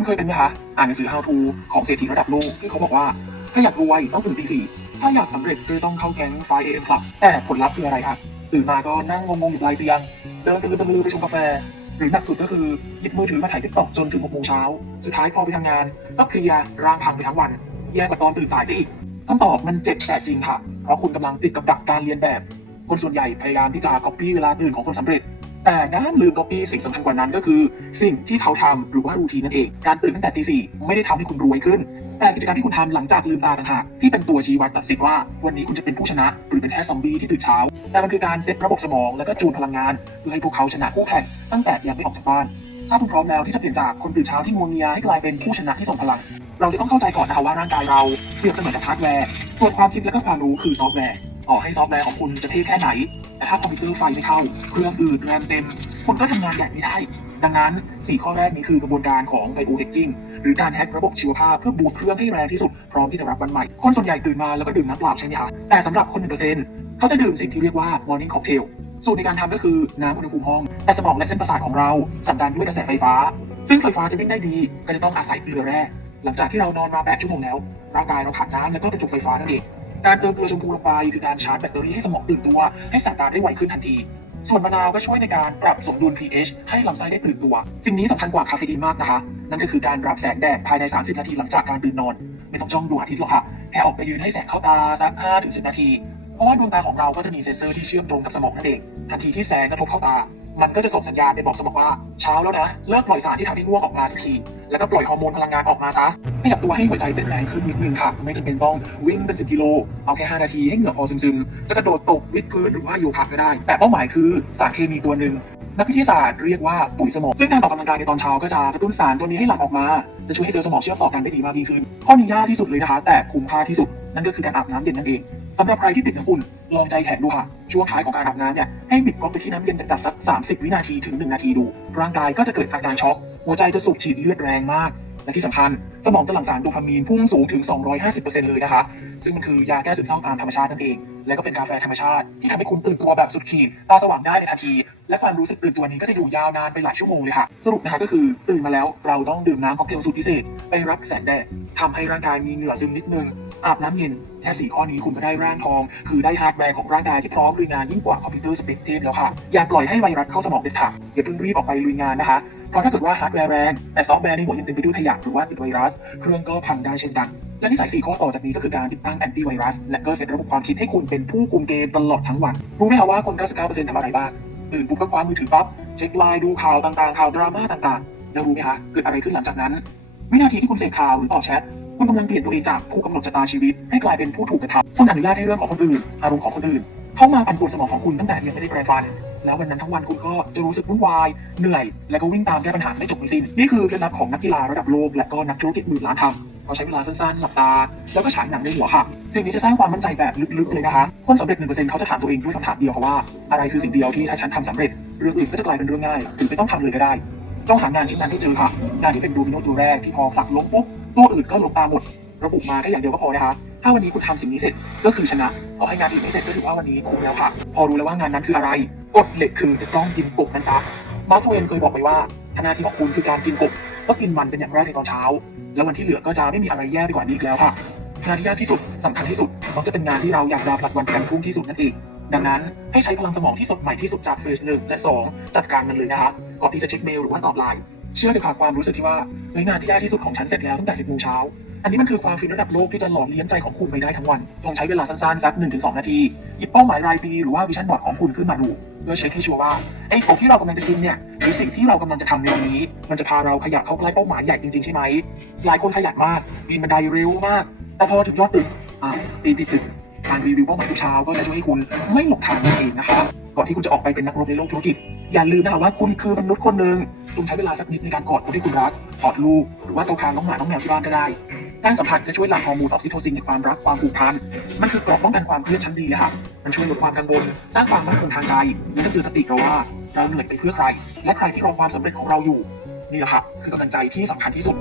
คุณเคยเป็นไหมคะ อ่านหนังสือ How to ของเศรษฐีระดับโลกที่เขาบอกว่า ถ้าอยากรวยต้องตื่นตีสี่ถ้าอยากสำเร็จก็ต้องเข้าแก๊ง 5 AM Club แต่ผลลัพธ์คืออะไรครับตื่นมาก็นั่งงงๆอยู่ปลายเตียง เดินสะลือสะลือไปชงกาแฟ หรือหนักสุดก็คือหยิบมือถือมาถ่ายติ๊กต็อกจนถึง6โมงเช้า สุดท้ายพอไปทำงานก็เพลียร่างพังไปทั้งวัน แย่กว่าตอนตื่นสายซะอีกคำตอบมันเจ็บแต่จริงค่ะ เพราะคุณกำลังติดกับดักการเรียนแบบ คนส่วนใหญ่พยายามที่จะ copy เวลาตื่นของคนสำเร็จ แต่ด้านลืม copy สิ่งสำคัญกว่านั้นก็คือ สิ่งที่เขาทำหรือว่ารูทีนนั่นเอง การตื่นตั้งแต่ตีสี่ไม่ได้ทำให้คุณรวยขึ้น แต่กิจกรรมที่คุณทำหลังจากลืมตาต่างหากที่เป็นตัวชี้วัดตัดสินว่า วันนี้คุณจะเป็นผู้ชนะ หรือเป็นแค่ซอมบี้ที่ตื่นเช้า แต่มันคือการเซตระบบสมองแล้วก็จูนพลังงานเพื่อให้พวกเขาชนะคู่แข่งตั้งแต่ยังไม่ออกจากบ้าน ถ้าคุณพร้อมแล้วที่จะเปลี่ยนจากคนตื่นเช้าที่งัวเงียให้กลายเป็นผู้ชนะที่ทรงพลัง เราจะต้องเข้าใจก่อนนะคะว่าร่างกายเราเปรียบเสมือนกับฮาร์ดแวร์ ส่วนความคิดและก็ความรู้คือซอฟต์แวร์ ต่อให้ซอฟต์แวร์ของคุณจะเท่แค่ไหน แต่ถ้าคอมพิวเตอร์ไฟไม่เข้า เครื่องอืดแรมเต็ม คุณก็ทำงานอย่างไม่ได้ ดังนั้น 4 ข้อแรกนี้คือกระบวนการของ biohacking หรือการแฮกระบบชีวภาพเพื่อบูตเครื่องให้แรงที่สุดพร้อมที่จะรับวันใหม่ คนส่วนใหญ่ตื่นมาแล้วก็ดื่มน้ำเปล่าใช่ไหมคะแต่สำหรับคน1%เขาจะดื่มสิ่งที่เรียกว่า morning cocktail สูตรในการทำก็คือน้ำอุณหภูมิห้อง แต่สมองและเส้นประสาทของเราสั่งการด้วยกระแสไฟฟ้า ซึ่งไฟฟ้าจะวิ่งได้ดีก็จะต้องอาศัยเกลือแร่หลังจากที่เรานอนมา8ชั่วโมงแล้วร่างกายเราขาดน้ำและก็ประจุไฟฟ้านั่นเอง การเติมเกลือชมพูลงไปคือการชาร์จแบตเตอรี่ให้สมองตื่นตัว ให้สายตาได้ไวขึ้นทันที ส่วนมะนาวก็ช่วยในการปรับสมดุล pH ให้ลำไส้ได้ตื่นตัว สิ่งนี้สำคัญกว่าคาเฟอีนมากนะคะ นั่นก็คือการรับแสงแดดภายใน 30 นาทีหลังจากการตื่นนอน ไม่ต้องจ้องดวงอาทิตย์หรอกค่ะแค่ออกไปยืนให้แสงเข้าตาสัก5-10 นาที เพราะว่าดวงตาของเราก็จะมีเซ็นเซอร์ที่เชื่อมตรงกับสมองนั่นเองทันทีที่แสงกระทบเข้าตา มันก็จะส่งสัญญาณไปบอกสมองว่าเช้าแล้วนะ เลิกปล่อยสารที่ทำให้ง่วงออกมาสักที แล้วก็ปล่อยฮอร์โมนพลังงานออกมาซะขยับตัวให้หัวใจเต้นแรงขึ้นนิดนึงค่ะ ไม่จำเป็นต้องวิ่งเป็นสิบกิโล เอาแค่ 5 นาทีให้เหงื่อพอซึมๆ จะกระโดดตกวิดพื้นหรือว่าโยคะก็ได้ แต่เป้าหมายคือสารเคมีตัวหนึ่งนักวิทยาศาสตร์เรียกว่าปุ๋ยสมอง ซึ่งการออกกำลังกายในตอนเช้าก็จะกระตุ้นสารตัวนี้ให้หลั่งออกมา จะช่วยให้เซลล์สมองเชื่อมต่อกันได้ดีมากยิ่งขึ้น ข้อนี้ยากที่สุดเลยนะคะ แต่คุ้มค่าที่สุด นั่นก็คือการอาบน้ำเย็นนั่นเองสำหรับใครที่ติดน้ำอุ่นลองใจแข็งดูค่ะช่วงท้ายของการอาบน้ำเนี่ยให้บิดก๊อกไปที่น้ำเย็นจัดๆสัก 30 วินาทีถึง 1 นาทีดู ร่างกายก็จะเกิดอาการช็อก หัวใจจะสูบฉีดเลือดแรงมาก และที่สำคัญ สมองจะหลั่งสารโดพามีนพุ่งสูงถึง 250%เลยนะคะ ซึ่งมันคือยาแก้ซึมเศร้าตามธรรมชาตินั่นเอง และก็เป็นกาแฟธรรมชาติ ที่ทำให้คุณตื่นตัวแบบสุดขีดตาสว่างได้ในทันที และความรู้สึกตื่นตัวนี้ก็จะอยู่ยาวนานไปหลายชั่วโมงเลยค่ะ สรุปนะคะก็คือตื่นมาแล้วเราต้องดื่มน้ำค็อกเทลสูตรพิเศษ ไปรับแสงแดดทำให้ร่างกายมีเหงื่อซึมนิดนึงอาบน้ำเย็นแค่สี่ข้อนี้คุณก็ได้ร่างทอง คือได้ฮาร์ดแวร์ของร่างกายที่พร้อมลุยงานยิ่งกว่าคอมพิวเตอร์สเปกเทมแล้วค่ะ อย่าปล่อยให้ไวรัสเข้าสมองเด็ดขาดอย่าเพิ่งรีบออกไปลุยงานนะคะเพราะถ้าเกิดว่าฮาร์ดแวร์แรงแต่ซอฟต์แวร์ในหัวยังเต็มไปด้วยขยะหรือว่าติดไวรัส เครื่องก็พังได้เช่นกัน และนิสัย 4 ข้อต่อจากนี้ก็คือการติดตั้งแอนตี้ไวรัส และก็เซตระบบความคิดให้คุณเป็นผู้คุมเกมตลอดทั้งวัน รู้ไหมคะว่าคน 99%ทำอะไรบ้างตื่นปุ๊บก็คว้ามือถือปั๊บ เช็คไลน์ดูข่าวต่างๆ ข่าวดราม่าต่างๆ แล้วรู้ไหมคะเกิดอะไรขึ้นหลังจากนั้น วินาทีที่คุณเสพข่าวหรือตอบแชท คุณกำลังเปลี่ยนตัวเองจากผู้กำหนดชะตาชีวิต ให้กลายเป็นผู้ถูกกระทำคุณอนุญาตให้เรื่องของคนอื่น อารมณ์ของคนอื่น เข้ามาปั่นป่วนสมองของคุณตั้งแต่ยังไม่ได้แปรงฟัน แล้ววันนั้นทั้งวันคุณก็จะรู้สึกวุ่นวาย เหนื่อย แล้วก็วิ่งตามแก้ปัญหาไม่จบไม่สิ้น นี่คือเคล็ดลับของนักกีฬาระดับโลกและก็นักธุรกิจหมื่นล้านทำ เราใช้เวลาสั้นๆหลับตา แล้วก็ฉายหนังในหัวค่ะ สิ่งนี้จะสร้างความมั่นใจแบบลึกๆเลยนะคะ คนสำเร็จหนึ่งเปอร์เซ็นต์เขาจะถามตัวเองด้วยคำถามเดียวค่ะว่า อะไรคือสิ่งเดียวที่ถ้าฉันทำสำเร็จ เรื่องอื่นก็จะกลายเป็นเรื่องง่ายหรือไม่ต้องทำเลยก็ได้ต้องหางานชิ้นนั้นให้เจอค่ะ งานที่เป็นโดมิโนตัวแรกที่พอผลักล้มปุ๊บตัวอื่นก็ล้มตามหมด ระบุมาแค่อย่างเดียวก็พอนะคะ ถ้าวันนี้คุณทำสิ่งนี้เสร็จก็คือชนะต่อให้งานอื่นไม่เสร็จก็ถือว่าวันนี้คุ้มแล้วค่ะ พอรู้แล้วว่างานนั้นคืออะไรกฎเหล็กคือจะต้องกินกบนั้นซะ มาร์ทเวนเคยบอกไปว่าหน้าที่ของคุณคือการกินกบก็กินมันเป็นอย่างแรกในตอนเช้า แล้ววันที่เหลือก็จะไม่มีอะไรแย่ไปกว่านี้อีกแล้วค่ะงานที่ยากที่สุดสำคัญที่สุดมักจะเป็นงานที่เราอยากจะผลัดวันประกันพรุ่งที่สุดนั่นเองดังนั้นให้ใช้พลังสมองที่สดใหม่ที่สุดจากเฟสหนึ่งและสองจัดการมันเลยนะคะก่อนที่จะเช็คเมลหรือว่าตอบไลน์เชื่อเลยค่ะความรู้สึกที่ว่าเฮ้ยงานที่ยากที่สุดของฉันเสร็จแล้วตั้งแต่10โมงเช้า อันนี้มันคือความฟินระดับโลกที่จะหล่อเลี้ยงใจของคุณไปได้ทั้งวันต้องใช้เวลาสั้นๆสัก1-2 นาที หยิบเป้าหมายรายปีหรือว่าวิชั่นบอร์ดของคุณขึ้นมาดูเพื่อเช็คให้ชัวร์ว่าไอ้ของที่เรากำลังจะกินเนี่ยหรือสิ่งที่เรากำลังจะทำในวันนี้ มันจะพาเราขยับเข้าใกล้เป้าหมายใหญ่จริงๆใช่ไหมหลายคนขยันมากปีนบันไดเร็วมาก แต่พอถึงยอดตึกอ้าวปีนติดตึกการรีวิวเป้าหมายทุกเช้าก็จะช่วยให้คุณไม่หลงทางนั่นเองนะคะก่อนที่คุณจะออกไปเป็นนักรบในโลกธุรกิจ อย่าลืมนะคะว่าคุณคือมนุษย์คนหนึ่งต้องใช้เวลาสักนิดในการกอดคนที่คุณรักกอดลูกหรือว่าโตคางน้องหมาน้องแมวที่บ้านก็ได้ การสัมผัสจะช่วยหลั่งฮอร์โมนออกซิโทซินในความรักความผูกพัน มันคือเกราะป้องกันความเครียดชั้นดีเลยค่ะมันช่วยลดความกังวลสร้างความมั่นคงทางใจและก็เตือนสติเราว่าเราเหนื่อยไปเพื่อใคร และใครที่รอความสำเร็จของเราอยู่ นี่แหละค่ะคือกำลังใจที่สำคัญที่สุด